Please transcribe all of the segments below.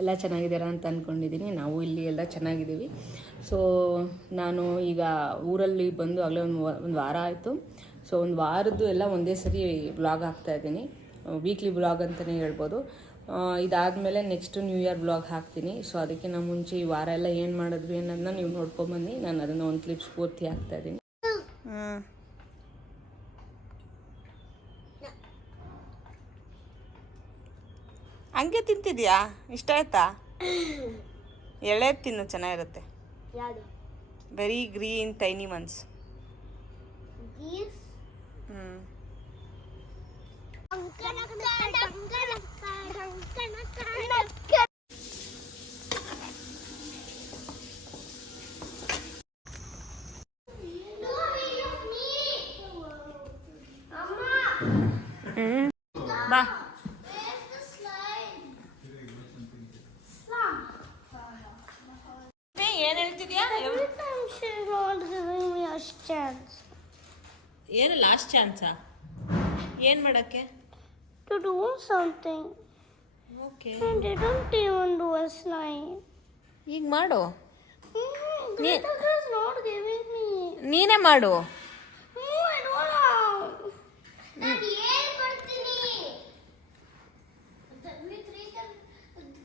ಎಲ್ಲ ಚೆನ್ನಾಗಿದ್ದೀರಾ ಅಂತ ಅಂದ್ಕೊಂಡಿದ್ದೀನಿ. ನಾವು ಇಲ್ಲಿ ಎಲ್ಲ ಚೆನ್ನಾಗಿದ್ದೀವಿ. ಸೊ ನಾನು ಈಗ ಊರಲ್ಲಿ ಬಂದು ಆಗಲೇ ಒಂದು ವಾರ ಆಯಿತು. ಸೊ ಒಂದು ವಾರದ್ದು ಎಲ್ಲ ಒಂದೇ ಸರಿ ವ್ಲಾಗ್ ಹಾಕ್ತಾಯಿದ್ದೀನಿ, ವೀಕ್ಲಿ ವ್ಲಾಗ್ ಅಂತಲೇ ಹೇಳ್ಬೋದು. ಇದಾದಮೇಲೆ ನೆಕ್ಸ್ಟ್ ನ್ಯೂ ಇಯರ್ ವ್ಲಾಗ್ ಹಾಕ್ತೀನಿ. ಸೊ ಅದಕ್ಕೆ ನಾವು ಮುಂಚೆ ಈ ವಾರ ಎಲ್ಲ ಏನು ಮಾಡಿದ್ವಿ ಅನ್ನೋದನ್ನ ನೀವು ನೋಡ್ಕೊಂಬನ್ನಿ. ನಾನು ಅದನ್ನು ಒಂದು ಕ್ಲಿಪ್ಸ್ ಪೂರ್ತಿ ಹಾಕ್ತಾಯಿದ್ದೀನಿ. ಹಂಗೆ ತಿಂತಿದ್ಯಾ? ಇಷ್ಟ ಆಯ್ತಾ? ಎಳೆ ತಿನ್ನು, ಚೆನ್ನಾಗಿರುತ್ತೆ. Very green tiny once. ಬಾ. ಏನ್ ಹೇಳ್ತಿದ್ಯಾ? ಏನು ಲಾಸ್ಟ್ ಚಾನ್ಸಾ? ಏನ್ ಮಾಡಕ್ಕೆ? To do something. Okay. And they don't even do a slime. ಈಗ ಮಾಡು. Greta is not giving me. ನೀನೇ ಮಾಡು. No, I don't have. ನಾನು ಏನು ಮಾಡ್ತೀನಿ?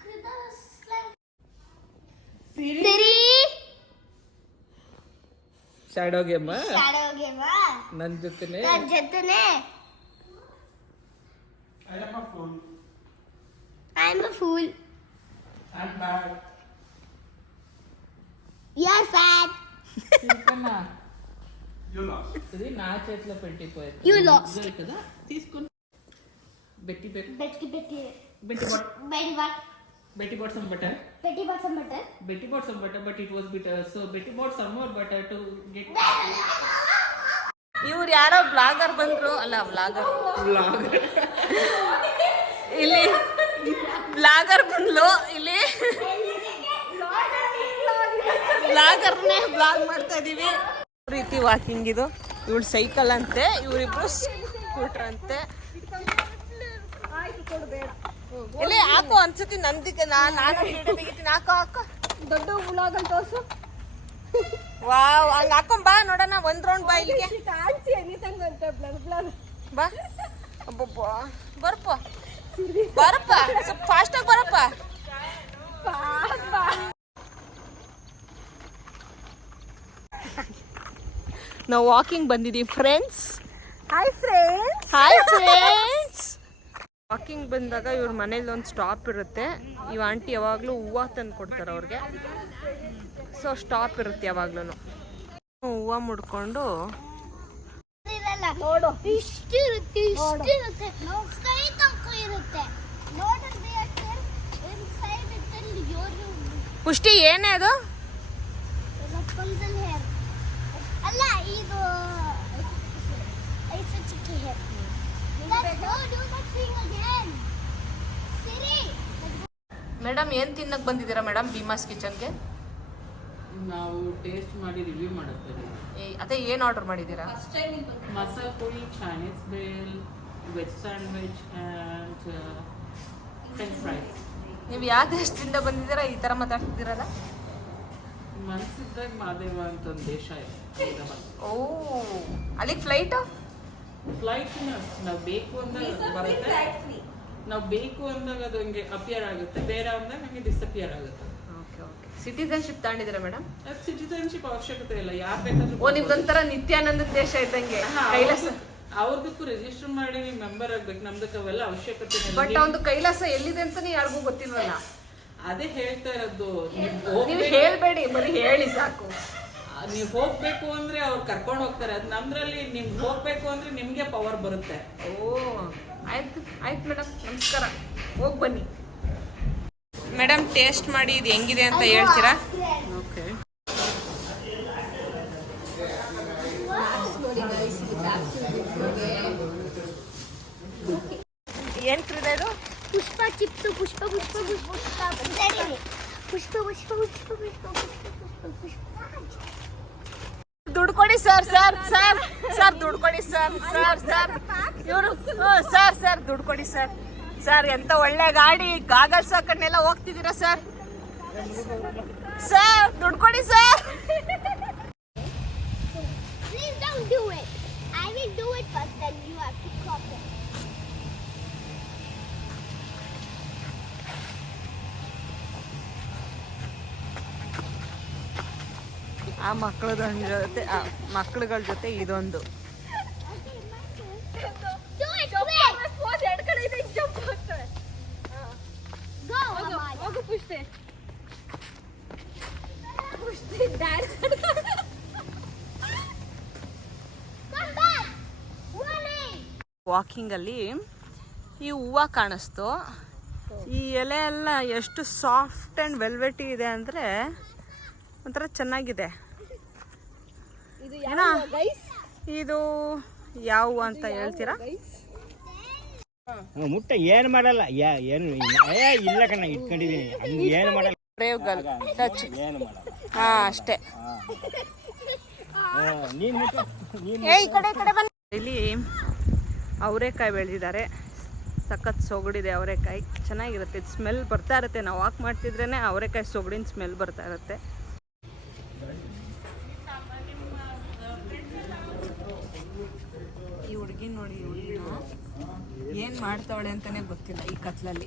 Greta slime. Siri. Shadow game. Shadow game. ನನ್ನ ಜೊತೆನೆ. I'm a fool. I'm bad. You're fat. You lost. ఇది నా చేతిలో పెట్టిపోయింది. You lost. కదా తీసుకొని బెట్టి బెట్టి Betty. బెట్టి బాట్ Betty what? బెట్టి bat some butter. Betty bought some butter. Betty bought some butter, but it was bitter. So Betty bought some more butter to get. ಇವ್ರು ಯಾರೋ ಬ್ಲಾಗರ್ ಬಂದ್ರು. ಅಲ್ಲ ಬ್ಲಾಗರ್ ಇಲ್ಲಿ ಬ್ಲಾಗರ್ ಬಂದ್ಲು. ಇಲ್ಲಿ ಬ್ಲಾಗರ್ನೇ ಬ್ಲಾಗ್ ಮಾಡ್ತಾ ಇದೀವಿ. ರೀತಿ ವಾಕಿಂಗ್ ಇದು. ಇವಳು ಸೈಕಲ್ ಅಂತೆ, ಇವರಿಬ್ರು ಸ್ಕೂಟರ್ ಅಂತೆ. ಇಲ್ಲಿ ಹಾಕೋ ಅನ್ಸತಿ ನಂದಿಕ್ಕೆ. ನಾನು ವಿಡಿಯೋ ತೆಗಿತೀನಿ. ಹಾಕೋ ದೊಡ್ಡ ಬ್ಲಾಗ್ ಅಂತ ತೋರ್ಸು. ವಾವ್, ಹಂಗ ಹಾಕೊಂಡ್ ಬಾ ನೋಡೋಣ. ಒಂದ್ ರೌಂಡ್ ಬಾ ಇಲ್ಲಿಗೆ. ಕಾಣಿಸಿ ಎನಿತಂಗ ಅಂತ ಬ್ಲಾಗ್ ಬಾ. ಅಬ್ಬಬ್ಬ, ಬರಪ್ಪ ಸ್ವಲ್ಪ ಫಾಸ್ಟ್ ಆಗಿ ಬರಪ್ಪ. ನಾವು ವಾಕಿಂಗ್ ಬಂದಿದ್ದೀವಿ ಫ್ರೆಂಡ್ಸ್. ಹಾಯ್ ಫ್ರೆಂಡ್ಸ್ ವಾಕಿಂಗ್ ಬಂದಾಗ ಇವ್ರ ಮನೇಲಿ ಒಂದು ಸ್ಟಾಪ್ ಇರುತ್ತೆ. ಇವ್ ಆಂಟಿ ಯಾವಾಗಲೂ ಹೂವು ತಂದು ಕೊಡ್ತಾರೆ ಅವ್ರಿಗೆ. ಸೊ ಸ್ಟಾಪ್ ಇರುತ್ತೆ ಯಾವಾಗ್ಲೂ. ಹೂವು ಮುಡ್ಕೊಂಡು ನೋಡು, ಇಷ್ಟು ಇರುತ್ತೆ. ಕೈ ತನಕ ಇರುತ್ತೆ. ಪುಷ್ಟಿ ಏನೇ ಅದು? ಹೇರ್ ಅಲ್ಲ, ಇದು ಚಿಕ್ಕಿ ಹೇರ್. ಮೇಡಮ್ ಏನ್ ತಿನ್ನಕ್ ಬಂದಿದ್ದೀರಾ ಮೇಡಮ್ ಭೀಮಾಸ್ ಕಿಚನ್ಗೆ? ನಾವು ಟೇಸ್ಟ್ ಮಾಡಿ ರಿವ್ಯೂ ಮಾಡುತ್ತೇವೆ. ಅದೇ ಏನು ಆರ್ಡರ್ ಮಾಡಿದ್ದೀರಾ? Masala puri, Chinese bhel, veg sandwich and French fries. ನೀವು ಯಾವ ದೇಶದಿಂದ ಬಂದಿದ್ದೀರಾ ಈ ಥರ ಮಾತಾಡ್ತಿದ್ದೀರಲ್ಲ? ಮನಸ್ಸಿದ್ದಾಗ ಮಾದೇವ ಅಂತ ಒಂದು ದೇಶ ಇದೆ. ಓ, ಅಲ್ಲಿಗೆ ಫ್ಲೈಟು? ಫ್ಲೈಟ್ ನಾವು ಬೇಕು ಅಂದಾಗ ಬರುತ್ತೆ. ನಾವು ಬೇಕು ಅಂದಾಗ ಅದು ಹಂಗೆ ಅಪಿಯರ್ ಆಗುತ್ತೆ, ಬೇರೆ ಅಂದಾಗ ಹಂಗೆ ಡಿಸಪಿಯರ್ ಆಗುತ್ತೆ. Citizenship ತಗೊಂಡಿದ್ದೀರಾ madam? ಸಿಟಿಸನ್ಶಿಪ್ ಅವಶ್ಯಕತೆ ಇಲ್ಲ, ಯಾರು ಬೇಕಾದ್ರೂ. ಓ, ನಿಮ್ದೊಂಥರ ನಿತ್ಯಾನಂದ ದೇಶ ಇದ್ದಂಗೆ. ಕೈಲಾಸ ಅವ್ರದಕ್ಕೂ ರಿಜಿಸ್ಟರ್ ಮಾಡಿ ಮೆಂಬರ್ ಆಗ್ಬೇಕು. ನಮ್ದಕ್ಕೆ ಅವೆಲ್ಲ ಅವಶ್ಯಕತೆ ಇಲ್ಲ. ಬಟ್ ಒಂದು ಕೈಲಾಸ ಎಲ್ಲಿದೆ ಅಂತಾನೆ ಯಾರಿಗೂ ಗೊತ್ತಿಲ್ವಲ್ಲ. ಅದೇ ಹೇಳ್ತಾ ಇರೋದು. ನೀವು ಹೇಳ್ಬೇಡಿ, ಬರೀ ಹೇಳಿ ಸಾಕು. ನೀವು ಹೋಗ್ಬೇಕು ಅಂದ್ರೆ ಅವ್ರು ಕರ್ಕೊಂಡು ಹೋಗ್ತಾರೆ. ಅದು ನಮ್ದ್ರಲ್ಲಿ ನಿಮ್ಗೆ ಹೋಗ್ಬೇಕು ಅಂದ್ರೆ ನಿಮ್ಗೆ ಪವರ್ ಬರುತ್ತೆ. ಓ, ಆಯ್ತು ಮೇಡಮ್, ನಮಸ್ಕಾರ. ಹೋಗಿ ಬನ್ನಿ ಮೇಡಮ್. ಟೇಸ್ಟ್ ಮಾಡಿ ಇದು ಹೆಂಗಿದೆ ಅಂತ ಹೇಳ್ತೀರಾ? ಓಕೆ. ಏನು ಕ್ರೀಡೆ ಇದು? ಪುಷ್ಪ ಚಿಪ್ಸು. ಪುಷ್ಪ ದುಡ್ಡು ಕೊಡಿ ಸರ್. ದುಡ್ಡು ಕೊಡಿ ಸರ್. ಇವರು ಸರ್ ದುಡ್ಡು ಕೊಡಿ ಸರ್. ಸರ್ ಎಂತ ಒಳ್ಳೆ ಗಾಡಿ, ಗಾಗಲ್ಸ್ ಹಾಕೊಂಡೆಲ್ಲ ಹೋಗ್ತಿದ್ದೀರಾ ಸರ್? ಸರ್ ದುಡ್ಡು ಕೊಡಿ sir. Please don't do it. I will do it first, then you have to cop it. ಆ ಮಕ್ಕಳುಗಳ ಜೊತೆ ಇದೊಂದು. Do it quick. Go, Amaya. Push it. Dance. Come back. Running. Walking ಅಲ್ಲಿ ಈ ಹೂವು ಕಾಣಿಸ್ತು. ಈ ಎಲೆ ಎಲ್ಲ ಎಷ್ಟು ಸಾಫ್ಟ್ ಅಂಡ್ ವೆಲ್ವೆಟಿ ಇದೆ ಅಂದ್ರೆ ಒಂಥರ ಚೆನ್ನಾಗಿದೆ. ಇದು ಯಾವ ಹೂವು ಅಂತ ಹೇಳ್ತೀರಾ? ಮುಟ್ಟ ಏನು ಮಾಡಲ್ಲ, ಏನು ಇಲ್ಲ ಕಣ್ಣ, ಇಟ್ಕೊಂಡಿದೀನಿ, ಏನು ಮಾಡಲ್ಲ. ರೇವ್ಗಲ್ ಟಚ್ ಏನು ಮಾಡಲ್ಲ. ಹಾ ಅಷ್ಟೇ. ನೀನು ಈ ಕಡೆ ಬನ್ನಿ. ಇಲ್ಲಿ ಅವರೆಕಾಯಿ ಬೆಳೆದಿದ್ದಾರೆ. ಸಖತ್ ಸೊಗಡಿದೆ ಅವರೆಕಾಯಿ, ಚೆನ್ನಾಗಿರುತ್ತೆ. ಸ್ಮೆಲ್ ಬರ್ತಾ ಇರುತ್ತೆ. ನಾವು ವಾಕ್ ಮಾಡ್ತಿದ್ರೇನೆ ಅವರೆಕಾಯಿ ಸೊಗಡಿನ ಸ್ಮೆಲ್ ಬರ್ತಾ ಇರುತ್ತೆ. ಈ ಹುಡುಗಿ ನೋಡಿ, ಏನ್ ಮಾಡ್ತಾವಳೆ ಅಂತಾನೆ ಗೊತ್ತಿಲ್ಲ ಈ ಕತ್ಲಲ್ಲಿ.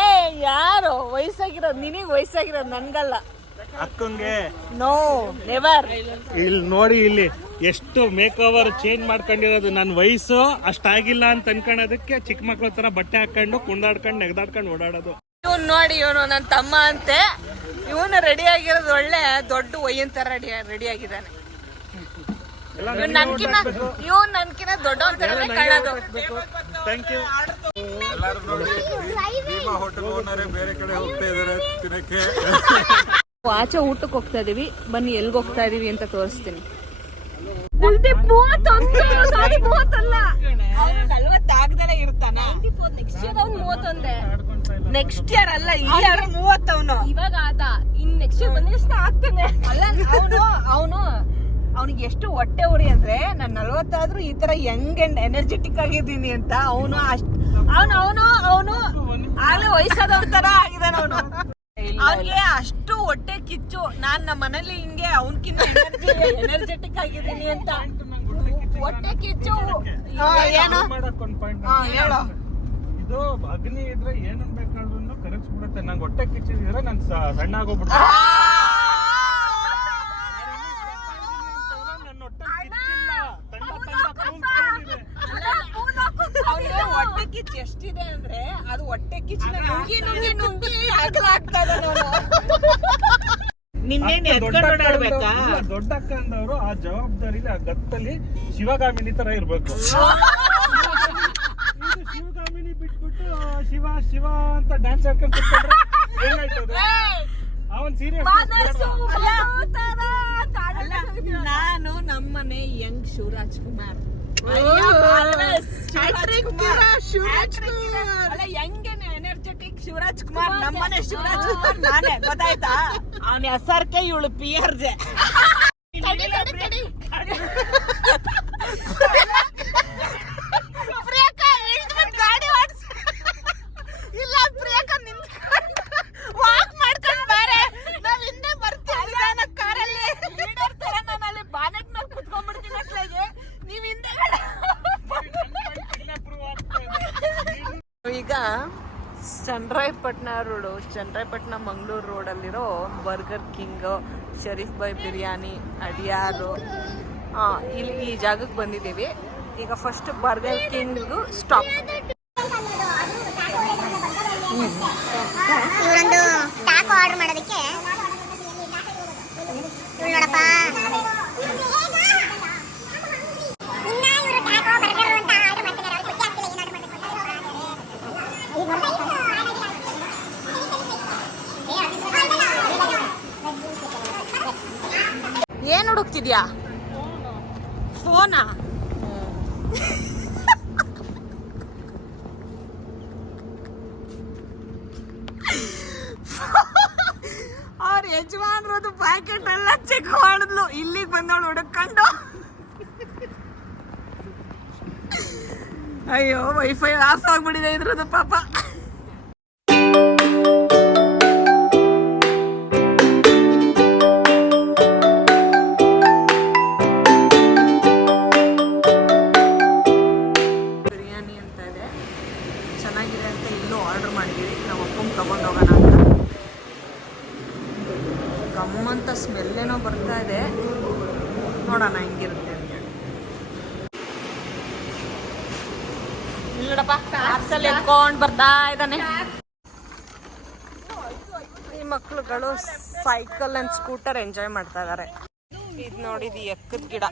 ಏ ಯಾರು ವಯಸ್ಸಾಗಿರೋದು? ನಿನಗೆ ವಯಸ್ಸಾಗಿರೋದು, ನನ್ಗಲ್ಲ. ಅಕ್ಕಂಗೆ ನೋ ನೆವರ್. ಇಲ್ಲಿ ನೋಡಿ, ಇಲ್ಲಿ ಎಷ್ಟು ಮೇಕ್ ಓವರ್ ಚೇಂಜ್ ಮಾಡ್ಕೊಂಡಿರೋದು. ನನ್ನ ವಯಸ್ಸು ಅಷ್ಟಾಗಿಲ್ಲ ಅಂತ ಅನ್ಕೊಳ್ಳೋದಕ್ಕೆ ಚಿಕ್ಕ ಮಕ್ಳ ತರ ಬಟ್ಟೆ ಹಾಕೊಂಡು ಕುಂದಾಡ್ಕೊಂಡು ನೆಗದಾಡ್ಕೊಂಡು ಓಡಾಡೋದು. ಇವನ್ ನೋಡಿ, ಇವನು ನನ್ನ ತಮ್ಮ ಅಂತೆ. ಇವನು ರೆಡಿ ಆಗಿರೋದು ಒಳ್ಳೆ ದೊಡ್ಡ ಒಯ್ಯನ್ ತರ ರೆಡಿ ಆಗಿದ್ದಾನೆ. ಇವನ್ ನನ್ಕಿನ ದೊಡ್ಡವನ್ ತರನೇ ಕಾಣೋದು. Thank you. ಎಲ್ಲರೂ ನೋಡಿ, ಭೀಮಾ ಹೋಟೆಲ್ ಓನರೇ ಬೇರೆ ಕಡೆ ಹೋಗ್ತಾ ಇದಾರೆ ತಿನ್ನಕ್ಕೆ. ಆಚೆ ಊಟಕ್ಕೆ ಹೋಗ್ತಾ ಇದೀವಿ. ಬನ್ನಿ ಎಲ್ಗೆ ಹೋಗ್ತಾ ಇದೀವಿ ಅಂತ ತೋರಿಸ್ತೀನಿ. ನೆಕ್ಸ್ಟ್ ಇಯರ್ ಅಲ್ಲ, ಈ ಇಯರ್ 30 ಅವನು. ಇವಾಗ ಆದ, ಇನ್ ನೆಕ್ಸ್ಟ್ ಇಯರ್ ಬಂದ ಆಗ್ತಾನೆ. ಅಲ್ಲ ಅವನು ಅವನಿಗೆ ಎಷ್ಟು ಹೊಟ್ಟೆ ಉರಿ ಅಂದ್ರೆ, ನಾನು 40 ಆದ್ರೂ ಈ ತರ ಯಂಗ್ ಅಂಡ್ ಎನರ್ಜೆಟಿಕ್ ಆಗಿದ್ದೀನಿ ಅಂತ. ಅವನು ಅವನು ಆಗ್ಲೇ ವಯಸ್ಸಾದವ್ರ ತರ ಆಗಿದ್ದಾನೆ ಅವನು. ಅವನಿಗೆ ಅಷ್ಟು ಹೊಟ್ಟೆ ಕಿಚ್ಚು. ನಾನ್ ನಮ್ಮ ಮನೇಲಿ ಹಿಂಗೆ ಅವನ್ಕಿಂತ ಎನರ್ಜೆಟಿಕ್ ಆಗಿದ್ದೀನಿ ಅಂತ ಹೊಟ್ಟೆ ಕಿಚ್ಚು. ಏನು ಹೇಳೋ? ಇದು ಅಗ್ನಿ ಇದ್ರೆ ಏನನ್ ಬೇಕಾದ್ರೂ ಕರಗಿಸ್ಬಿಡುತ್ತೆ. ನಂಗೆ ಹೊಟ್ಟೆ ಕಿಚ್ಚಿದ್ರೆ ನನ್ ಸಣ್ಣ ಆಗೋಗ್ಬಿಡುತ್ತೆ. ಹೊಟ್ಟೆ ಕಿಚ್ಚು ಎಷ್ಟಿದೆ ಅಂದ್ರೆ, ಅದು ಹೊಟ್ಟೆ ಕಿಚ್ಚಿನ ನುಂಗಿ ನುಂಗಿ ನುಂಗಿ ಅಗಲ ಆಗ್ತಾ ಇದೆ. ದೊಡ್ಡ ಅಕ್ಕ ಅಂದವರು ಆ ಜವಾಬ್ದಾರಿಲಿ, ಆ ಗತ್ತಲ್ಲಿ ಶಿವಗಾಮಿನಿ ತರ ಇರ್ಬೇಕು. ಶಿವಗಾಮಿನಿ ಬಿಟ್ಬಿಟ್ಟು ಶಿವ ಶಿವ ಅಂತ ಡ್ಯಾನ್ಸ್ ಹಾಕೊಂಡು ಏನಾಯ್ತದೆ? ಅವನ್ ಸೀರಿಯಸ್. ನಾನು ನಮ್ಮನೆ young Shivaraj Kumar, young energetic Shivaraj Kumar, ನಮ್ಮನೆ ಶಿವರಾಜ್ ಕುಮಾರ್ ನಾನೇ, ಗೊತ್ತಾಯ್ತಾ? ಅವನ ಹೆಸರ್ಕೆ ಇವಳು ಪಿಯರ್ಜೆ. ಗಾಡಿ ಓಡಿಸ್ ಇಲ್ಲ, ಪ್ರಿಯಾಂಕಾ ನಿಂತ್ಕೊಂಡು ವಾಕ್ ಮಾಡ್ಕೊಂಡು ಬಾರೆ, ನಾವ್ ಹಿಂದೆ ಬರ್ತೀವಿ ಕಾರಲ್ಲಿ. ಲೀಡರ್ ತರ ನಾನು ಅಲ್ಲಿ ಬಾನೆಟ್ ಮೇಲೆ ಕುತ್ಕೊಂಡ್ಬಿಡ್ತೀನಿ ಅಟ್ಲಾಗೆ, ನೀವ್ ಹಿಂದೆ. ಈಗ ಚನ್ನರಾಯಪಟ್ಟಣ ಮಂಗಳೂರು ರೋಡಲ್ಲಿರೋ ಬರ್ಗರ್ ಕಿಂಗ್, ಶರೀಫ್ ಬಾಯ್ ಬಿರಿಯಾನಿ, ಅಡಿಯಾರು, ಇಲ್ಲಿ ಈ ಜಾಗಕ್ಕೆ ಬಂದಿದ್ದೀವಿ. ಈಗ ಫಸ್ಟ್ ಬರ್ಗರ್ ಕಿಂಗ್ ಸ್ಟಾಪ್. ಇವರೊಂದು ಟಾಕೋ ಆರ್ಡರ್ ಮಾಡೋದಕ್ಕೆ ನೋಡಪ್ಪ, ಏನ್ ಹುಡುಕ್ತಿದ್ಯಾ? ಫೋನಾ? ಅವ್ರು ಯಜಮಾನ್ರದು ಪ್ಯಾಕೆಟ್ ಎಲ್ಲ ಚೆಕ್ ಮಾಡಿದ್ಲು, ಇಲ್ಲಿಗೆ ಬಂದವಳು ಹುಡುಕೊಂಡು. ಅಯ್ಯೋ ವೈಫೈ ಆಫ್ ಆಗ್ಬಿಟ್ಟಿದೆ ಇದ್ರದ್ದು ಪಾಪ. ಬಿರಿಯಾನಿ ಅಂತ ಇದೆ, ಚೆನ್ನಾಗಿದೆ ಅಂತ ಇಲ್ಲೂ ಆರ್ಡರ್ ಮಾಡಿದ್ದೀವಿ. ನಮ್ಮ ಅಪ್ಪಂಗೆ ತಗೊಂಡು ಹೋಗೋಣ ಅಂತ. ಗಮ್ಮಂತ ಸ್ಮೆಲ್ ಏನೋ ಬರ್ತಾ ಇದೆ, ನೋಡೋಣ ಹೆಂಗಿರುತ್ತೆ ಅಂತ. ನೋಡಪ್ಪ ಪಾರ್ಸಲ್ ಎತ್ಕೊಂಡು ಬರ್ತಾ ಇದ್ದಾನೆ. ಈ ಮಕ್ಕಳುಗಳು ಸೈಕಲ್ ಅಂಡ್ ಸ್ಕೂಟರ್ ಎಂಜಾಯ್ ಮಾಡ್ತಾ ಇದಾರೆ. ಇದು ನೋಡಿದ ಎಕ್ಕದ ಗಿಡ.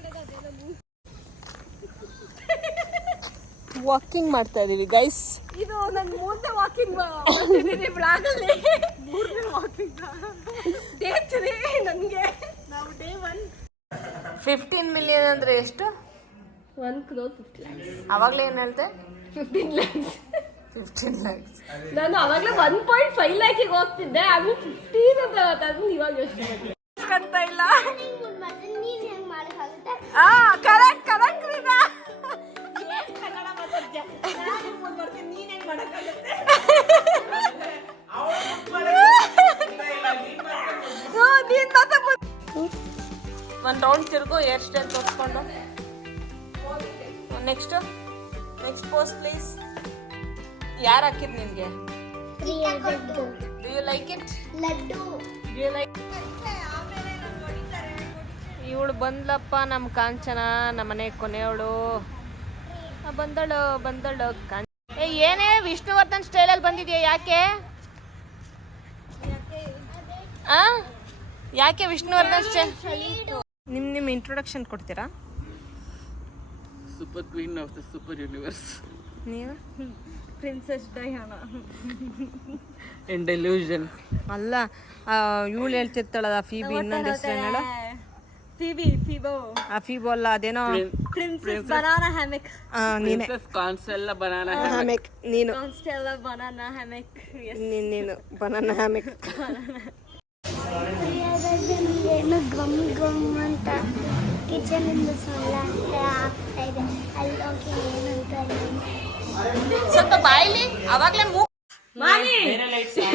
ವಾಕಿಂಗ್ ಮಾಡ್ತಾ ಇದೀವಿ ಗೈಸ್. ಇದು ನನ್ನ ಮೂರನೇ ವಾಕಿಂಗ್ ಬ್ಲಾಗಲ್ಲಿ. ಮೂರನೇ ವಾಕಿಂಗ್ ಡೇ 3 ನನಗೆ. ನಾವು ಡೇ 1. 15 ಮಿಲಿಯನ್ ಅಂದ್ರೆ ಎಷ್ಟು? 1 crore 50 lakhs. ಅವಾಗಲೇ ಏನು ಹೇಳ್ತೆ? 15 lakhs. 15 lakhs. ನಾನು ಅವಾಗಲೇ 1.5 lakhಗೆ ಹೋಗ್ತಿದ್ದೆ, ಅದು 15 ಅಂತ ಗೊತ್ತಾದ್ರು. ಇವಾಗ ಯೋಚನೆ ಕಟ್ಟ ಇಲ್ಲ. ನೀನ್ ಹೆಂಗ್ ಮಾಡಕ್ಕಾಗುತ್ತೆ? Correct correct Reena. ಕನ್ನಡ ಮಾತಾಡ್ತೀಯ? ನಾನು ಬರ್ತೀನಿ, ನೀನ್ ಹೆಂಗ್ ಮಾಡಕ್ಕಾಗುತ್ತೆ? ಒಂದು ರೌಂಡ್ ತಿರ್ಗು, ಹೇರ್ ಸ್ಟೈಲ್ ತೋರಿಸ್ಕೊಂಡು. Next pose please. ಯಾರು ಹಾಕಿದ್ ನಿನ್ಗೆ? Do you like it? Laddu. Do you like? ಇವಳು ಬಂದ್ಲಪ್ಪ ನಮ್ಮ ಕಾಂಚನ, ನಮ್ಮನೆ ಕೊನೆಯವಳು ಬಂದಳು ಏನೇ ವಿಷ್ಣುವರ್ಧನ್ ಸ್ಟೈಲಲ್ಲಿ ಬಂದಿದ್ಯಾ? ಯಾಕೆ ಯಾಕೆ ವಿಷ್ಣುವರ್ಧನ್ ಸ್ಟೈಲ್? ನಿಮ್ಮ ಇಂಟ್ರೊಡಕ್ಷನ್ ಕೊಡ್ತೀರಾ? Super queen of the super universe. ನೀವು? Princess Diana. In delusion. ಅಲ್ಲ, ಇವಳು ಹೇಳ್ತಿರ್ತಾಳಲ್ಲ ಫೀಬಿ, ಇನ್ನೊಂದು ಹೆಸರು ಹೇಳ. ಫೀಬೋ. ಆ ಫೀಬೋ ಅಲ್ಲ, ಅದೇನೋ ಪ್ರಿನ್ಸೆಸ್ ಬನಾನಾ ಹ್ಯಾಮೆಕ್. ನೀನೆ ಕಾನ್ಸೆಲ್ಲ ಬನಾನಾ ಹ್ಯಾಮೆಕ್. ನೀನು ಕಾನ್ಸ್ಟೆಲ್ಲಾ ಬನಾನಾ ಹ್ಯಾಮೆಕ್. ನೀನು ಬನಾನಾ ಹ್ಯಾಮೆಕ್. ಏನು ಗಮ್ ಗಮ್ ಅಂತ ಕಿಚನ್ ಇಂದ ಸ್ಮೆಲ್ ಆಗ್ತಾ ಇದೆ. ಅಲ್ಲಿ ಹೋಗಿ ಏನಂತ ಸ್ವಲ್ಪ ಬಾಯಿಲಿ ಅವಾಗ್ಲೇ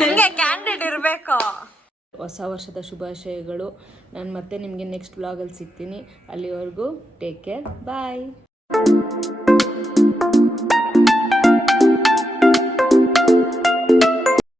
ಹಂಗೆ ಕ್ಯಾಂಡಿಡ್ ಇರಬೇಕು. ಹೊಸ ವರ್ಷದ ಶುಭಾಶಯಗಳು. ನಾನು ಮತ್ತೆ ನಿಮಗೆ ನೆಕ್ಸ್ಟ್ ವ್ಲಾಗಲ್ಲಿ ಸಿಗ್ತೀನಿ. ಅಲ್ಲಿವರೆಗೂ ಟೇಕ್ ಕೇರ್, ಬಾಯ್.